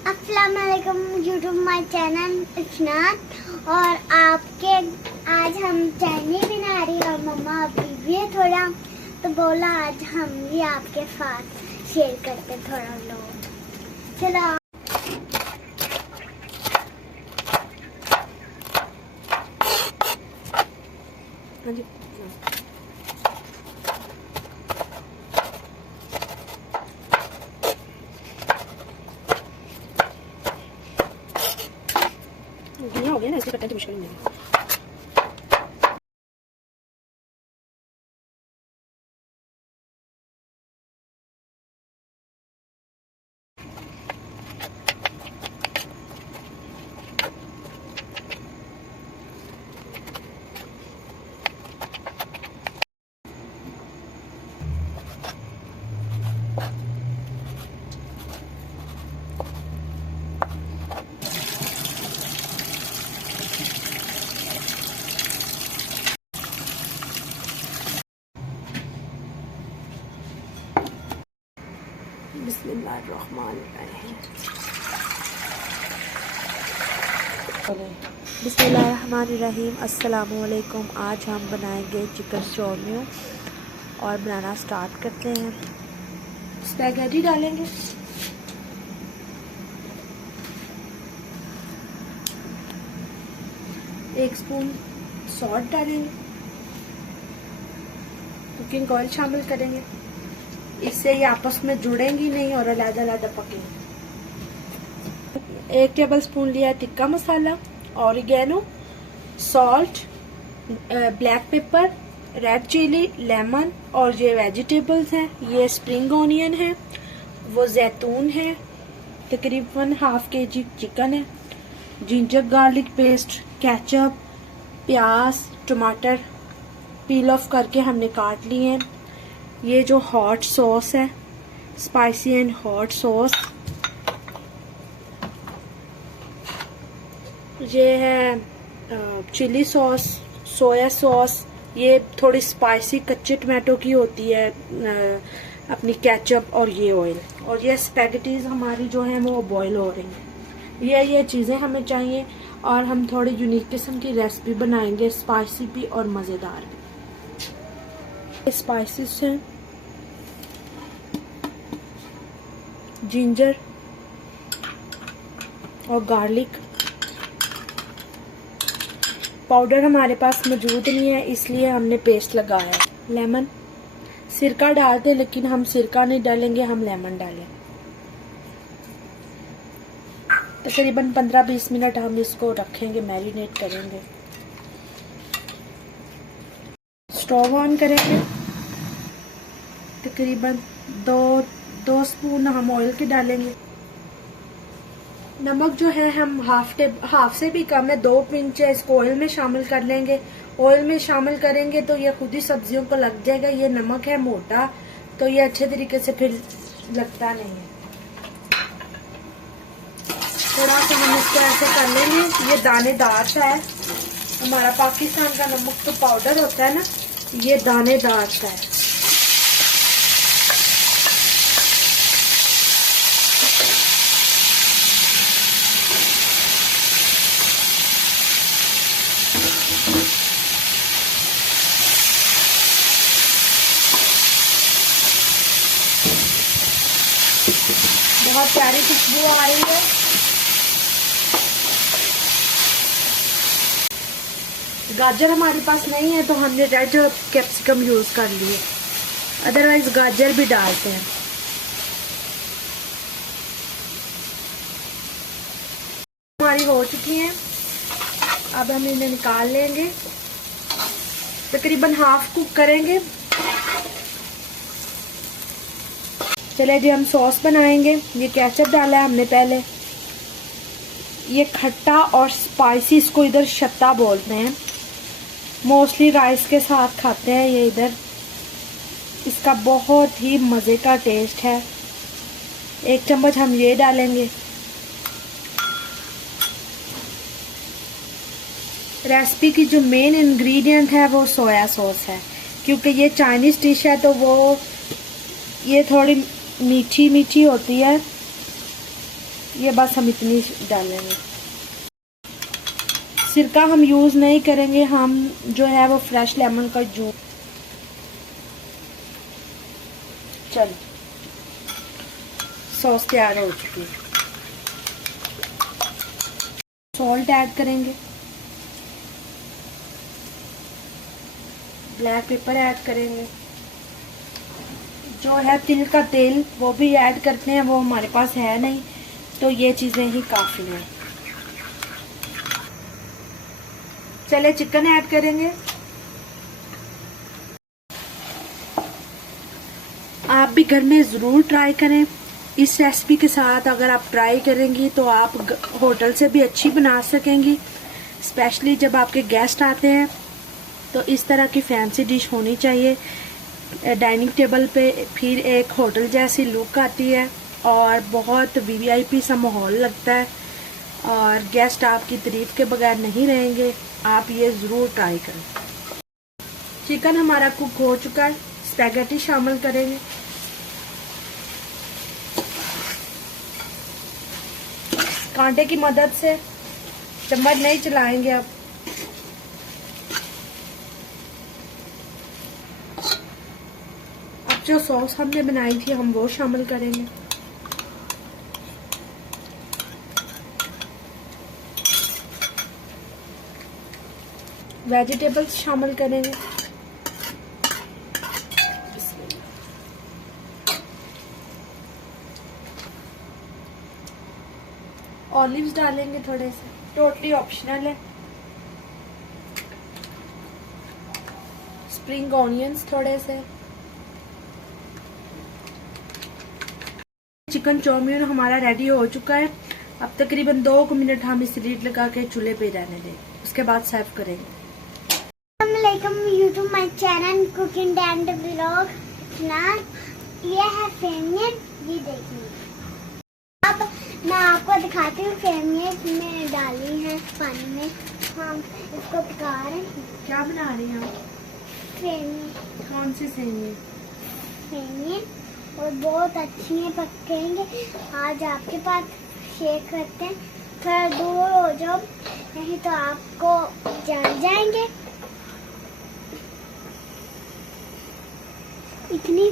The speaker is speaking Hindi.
अस्सलाम वालेकुम यूट्यूब माय चैनल इस्नात। और आपके आज हम चाइनीज बना रही और मम्मा अभी भी है थोड़ा, तो बोला आज हम भी आपके साथ शेयर करते थोड़ा लोग। चलो हाँ जी। हो गया ना, ऐसे करते हैं तो मुश्किल नहीं है। बिस्मिल्लाहिर्रहमानिर्रहीम। अस्सलामुअलैकुम। आज हम बनाएंगे चिकन शोरम्यो और बनाना स्टार्ट करते हैं। स्पैगेटी डालेंगे, एक स्पून सॉल्ट डालेंगे, कुकिंग ऑयल शामिल करेंगे। इससे ये आपस में जुड़ेंगी नहीं और अलग-अलग पकेंगे। 1 टेबल स्पून लिया tikka masala, oregano, salt, black pepper, red chilli, lemon और ये वेजिटेबल्स हैं। ये स्प्रिंग ऑनियन है, वो जैतून है, तकरीबन ½ kg चिकन है, जिंजर गार्लिक पेस्ट, केचप, प्याज, टमाटर पील ऑफ करके हमने काट लिए हैं। ये जो हॉट सॉस है, स्पाइसी एंड हॉट सॉस, ये है चिली सॉस, सोया सॉस, ये थोड़ी स्पाइसी कच्चे टमाटो की होती है, अपनी केचप और ये ऑयल। और ये स्पैगेटीज हमारी जो है वो बॉईल हो रही हैं। ये चीज़ें हमें चाहिए और हम थोड़ी यूनिक किस्म की रेसिपी बनाएंगे, स्पाइसी भी और मज़ेदार भी। स्पाइसेस हैं जिंजर और गार्लिक पाउडर हमारे पास मौजूद नहीं है, इसलिए हमने पेस्ट लगाया। लेमन, सिरका डालते लेकिन हम सिरका नहीं डालेंगे, हम लेमन डालें। तकरीबन 15-20 मिनट हम इसको रखेंगे, मैरिनेट करेंगे। स्टोव ऑन करेंगे, तकरीबन दो स्पून हम ऑयल के डालेंगे। नमक जो है हम हाफ से भी कम है, 2 पिंच है, इसको ऑयल में शामिल कर लेंगे। ऑयल में शामिल करेंगे तो ये खुद ही सब्जियों को लग जाएगा। ये नमक है मोटा, तो ये अच्छे तरीके से फिर लगता नहीं है। थोड़ा सा हम इसको ऐसे कर लेंगे। ये दानेदार सा है, हमारा पाकिस्तान का नमक तो पाउडर होता है ना, ये दानेदार सा है। बहुत प्यारी खुशबू आ रही है। गाजर हमारे पास नहीं है तो हमने रेड कैप्सिकम यूज कर लिए, अदरवाइज गाजर भी डालते हैं। हमारी हो चुकी हैं, अब हम इन्हें निकाल लेंगे। तकरीबन हाफ कुक करेंगे। चले जी हम सॉस बनाएंगे। ये केचप डाला है हमने पहले। ये खट्टा और स्पाइसी, इसको इधर शत्ता बोलते हैं, मोस्टली राइस के साथ खाते हैं ये इधर। इसका बहुत ही मज़े का टेस्ट है। 1 चम्मच हम ये डालेंगे। रेसिपी की जो मेन इंग्रेडिएंट है वो सोया सॉस है, क्योंकि ये चाइनीज़ डिश है तो वो ये थोड़ी मीठी मीठी होती है। ये बस हम इतनी डालेंगे। सिरका हम यूज़ नहीं करेंगे, हम जो है वो फ्रेश लेमन का जूस। चलो सॉस तैयार हो चुकी है। सॉल्ट ऐड करेंगे, ब्लैक पेपर ऐड करेंगे, जो है तिल का तेल वो भी ऐड करते हैं, वो हमारे पास है नहीं, तो ये चीज़ें ही काफ़ी हैं। चले चिकन ऐड करेंगे। आप भी घर में ज़रूर ट्राई करें इस रेसिपी के साथ। अगर आप ट्राई करेंगी तो आप होटल से भी अच्छी बना सकेंगी, स्पेशली जब आपके गेस्ट आते हैं तो इस तरह की फैंसी डिश होनी चाहिए डाइनिंग टेबल पे, फिर एक होटल जैसी लुक आती है और बहुत वीवीआईपी सा माहौल लगता है और गेस्ट आपकी तारीफ के बगैर नहीं रहेंगे। आप ये ज़रूर ट्राई करें। चिकन हमारा कुक हो चुका है, स्पैगेटी शामिल करेंगे। कांटे की मदद से, चम्मच नहीं चलाएंगे अब। अब जो सॉस हमने बनाई थी हम वो शामिल करेंगे। वेजिटेबल्स शामिल करेंगे। ऑलिव्स डालेंगे थोड़े से, टोटली ऑप्शनल है। स्प्रिंग ऑनियंस थोड़े से। चिकन चाउमीन हमारा रेडी हो चुका है। अब तकरीबन 2 मिनट हम इस लीड लगा के चूल्हे पे रहने दें, उसके बाद सर्व करेंगे। YouTube my channel cooking and vlog ना, ये है फेमियन, ये देखिए। अब मैं आपको दिखाती हूँ फेमियन में डाली है पानी में, हम इसको पका रहे हैं। क्या बना रही हैं आप? फेमियन। कौन सी सेमिया? फेमियन, और बहुत अच्छी है, पकेंगे। आज आपके पास शेयर करते हैं, थोड़ा दूर हो जाओ नहीं तो आपको जल जाएंगे। इतनी